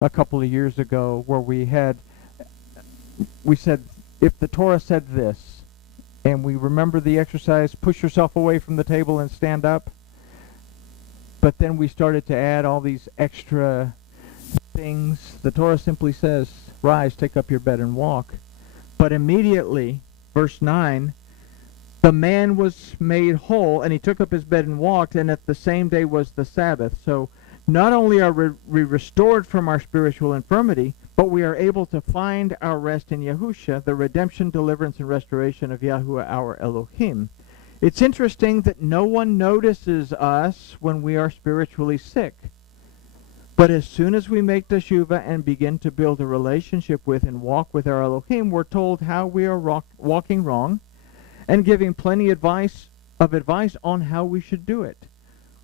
a couple of years ago where we said, if the Torah said this, and we remember the exercise, push yourself away from the table and stand up, but then we started to add all these extra things. The Torah simply says, rise, take up your bed and walk. But immediately, verse 9, the man was made whole, and he took up his bed and walked, and at the same day was the Sabbath. So not only are we restored from our spiritual infirmity, but we are able to find our rest in Yahusha, the redemption, deliverance, and restoration of Yahuwah our Elohim. It's interesting that no one notices us when we are spiritually sick. But as soon as we make teshuvah and begin to build a relationship with and walk with our Elohim, we're told how we are walking wrong and giving plenty of advice on how we should do it.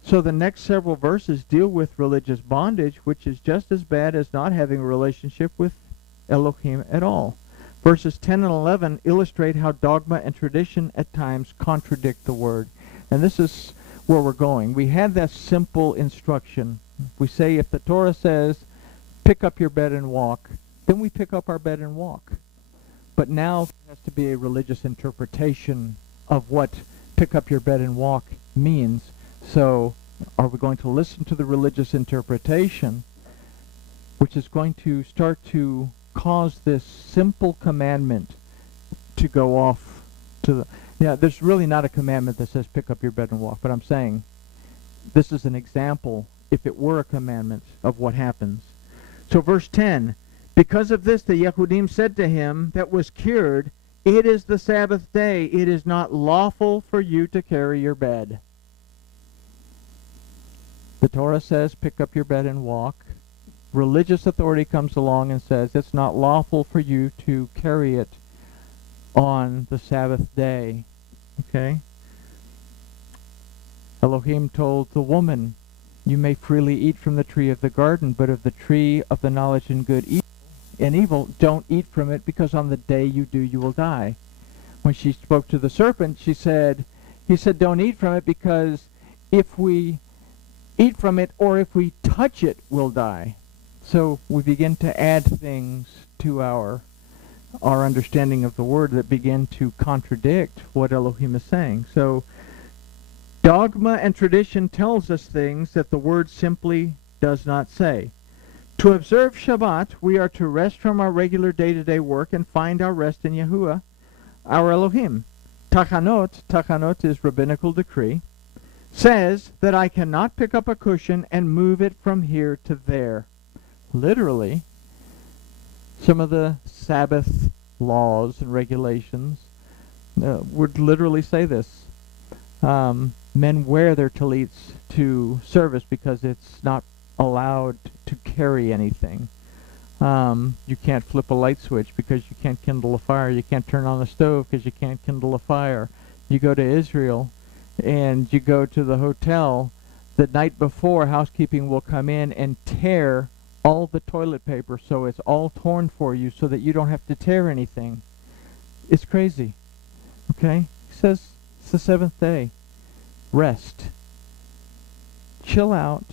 So the next several verses deal with religious bondage, which is just as bad as not having a relationship with Elohim at all. Verses 10 and 11 illustrate how dogma and tradition at times contradict the word. And this is where we're going. We had that simple instruction. We say if the Torah says, pick up your bed and walk, then we pick up our bed and walk. But now there has to be a religious interpretation of what pick up your bed and walk means. So are we going to listen to the religious interpretation, which is going to start to cause this simple commandment to go off to the... Yeah, there's really not a commandment that says pick up your bed and walk, but I'm saying this is an example, if it were a commandment, of what happens. So verse 10, because of this the Yehudim said to him that was cured, it is the Sabbath day, it is not lawful for you to carry your bed. The Torah says pick up your bed and walk. Religious authority comes along and says it's not lawful for you to carry it on the Sabbath day. Okay? Elohim told the woman, you may freely eat from the tree of the garden, but of the tree of the knowledge and good and evil, don't eat from it, because on the day you do, you will die. When she spoke to the serpent, he said, don't eat from it, because if we eat from it, or if we touch it, we'll die. So we begin to add things to our understanding of the word that begin to contradict what Elohim is saying. So dogma and tradition tells us things that the word simply does not say. To observe Shabbat, we are to rest from our regular day-to-day work and find our rest in Yahuwah, our Elohim. Tachanot is rabbinical decree, says that I cannot pick up a cushion and move it from here to there. Literally, some of the Sabbath laws and regulations would literally say this. Men wear their tallits to service because it's not allowed to carry anything. You can't flip a light switch because you can't kindle a fire. You can't turn on a stove because you can't kindle a fire. You go to Israel and you go to the hotel, the night before, housekeeping will come in and tear all the toilet paper so it's all torn for you so that you don't have to tear anything. It's crazy. Okay? He says it's the seventh day. Rest. Chill out.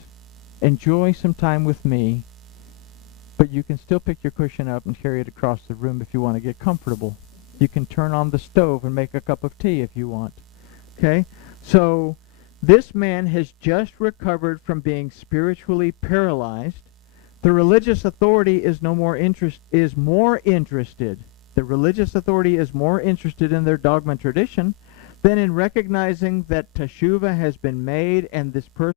Enjoy some time with me. But you can still pick your cushion up and carry it across the room if you want to get comfortable. You can turn on the stove and make a cup of tea if you want. Okay? So this man has just recovered from being spiritually paralyzed. The religious authority is more interested. The religious authority is more interested in their dogma and tradition than in recognizing that teshuvah has been made and this person